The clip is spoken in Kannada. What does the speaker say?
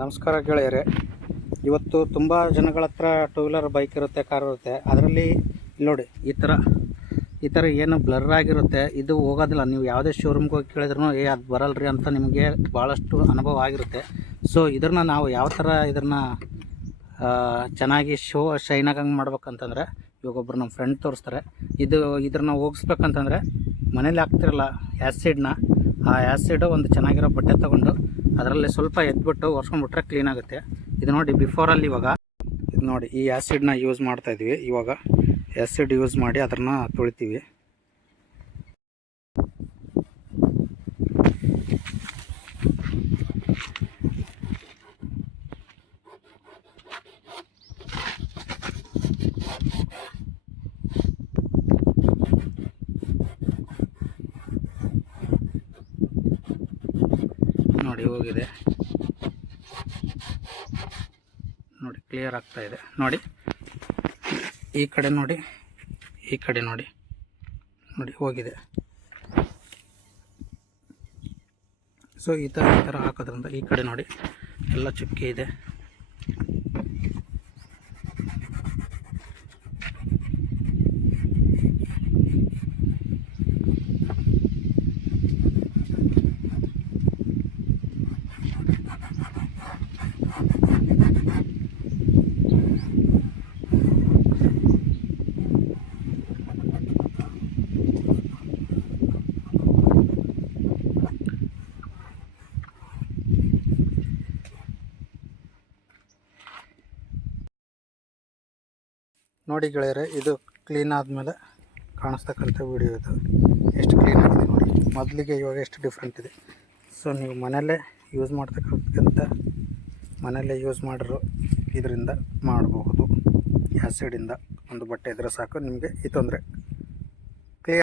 ನಮಸ್ಕಾರ ಗೆಳೆಯರೆ. ಇವತ್ತು ತುಂಬ ಜನಗಳ ಹತ್ರ ಟೂ ವೀಲರ್ ಬೈಕ್ ಇರುತ್ತೆ, ಕಾರ್ ಇರುತ್ತೆ. ಅದರಲ್ಲಿ ನೋಡಿ ಈ ಥರ ಏನು ಬ್ಲರ್ ಆಗಿರುತ್ತೆ, ಇದು ಹೋಗೋದಿಲ್ಲ. ನೀವು ಯಾವುದೇ ಶೋರೂಮ್ಗೆ ಹೋಗಿ ಕೇಳಿದ್ರೂ ಅದು ಬರಲ್ರಿ ಅಂತ ನಿಮಗೆ ಭಾಳಷ್ಟು ಅನುಭವ ಆಗಿರುತ್ತೆ. ಸೊ ಇದನ್ನು ನಾವು ಯಾವ ಥರ ಇದನ್ನು ಚೆನ್ನಾಗಿ ಶೈನ್ ಆಗಂಗೆ ಮಾಡ್ಬೇಕಂತಂದರೆ, ಇವಾಗ ಒಬ್ಬರು ನಮ್ಮ ಫ್ರೆಂಡ್ ತೋರಿಸ್ತಾರೆ. ಇದನ್ನು ಹೋಗಿಸ್ಬೇಕಂತಂದರೆ ಮನೇಲಿ ಹಾಕ್ತಿರಲ್ಲ ಆ್ಯಸಿಡ್ನ, ಆ ಆ್ಯಸಿಡು ಒಂದು ಚೆನ್ನಾಗಿರೋ ಬಟ್ಟೆ ತೊಗೊಂಡು ಅದರಲ್ಲಿ ಸ್ವಲ್ಪ ಎದ್ಬಿಟ್ಟು ಒರೆಸ್ಕೊಂಡ್ಬಿಟ್ರೆ ಕ್ಲೀನ್ ಆಗುತ್ತೆ. ಇದು ನೋಡಿ ಬಿಫೋರಲ್ಲಿ. ಇವಾಗ ಇದು ನೋಡಿ, ಈ ಆ್ಯಸಿಡ್ನ ಯೂಸ್ ಮಾಡ್ತಾಯಿದ್ವಿ. ಇವಾಗ ಆ್ಯಸಿಡ್ ಯೂಸ್ ಮಾಡಿ ಅದನ್ನು ತೊಳಿತೀವಿ. ನೋಡಿ ಹೋಗಿದೆ, ನೋಡಿ ಕ್ಲಿಯರ್ ಆಗ್ತಾ ಇದೆ. ನೋಡಿ ಈ ಕಡೆ ನೋಡಿ, ಈ ಕಡೆ ನೋಡಿ, ನೋಡಿ ಹೋಗಿದೆ. ಸೊ ಈ ಥರ ಹಾಕೋದ್ರಿಂದ ಈ ಕಡೆ ನೋಡಿ ಎಲ್ಲ ಚುಕ್ಕಿ ಇದೆ. ನೋಡಿ ಗೆಳೆಯರೆ, ಇದು ಕ್ಲೀನ್ ಆದಮೇಲೆ ಕಾಣಿಸ್ತಕ್ಕಂಥ ವಿಡಿಯೋ ಇದು. ಎಷ್ಟು ಕ್ಲೀನ್ ಆಗಿದೆ ನೋಡಿ, ಮೊದಲಿಗೆ ಇವಾಗ ಎಷ್ಟು ಡಿಫ್ರೆಂಟ್ ಇದೆ. ಸೊ ನೀವು ಮನೆಯಲ್ಲೇ ಯೂಸ್ ಮಾಡ್ತಕ್ಕಂಥ ಮನೆಯಲ್ಲೇ ಯೂಸ್ ಮಾಡಿರೋ ಇದರಿಂದ ಮಾಡಬಹುದು. ಆ್ಯಸಿಡಿಂದ ಒಂದು ಬಟ್ಟೆ ಇದ್ದರೆ ಸಾಕು, ನಿಮಗೆ ಈ ತೊಂದರೆ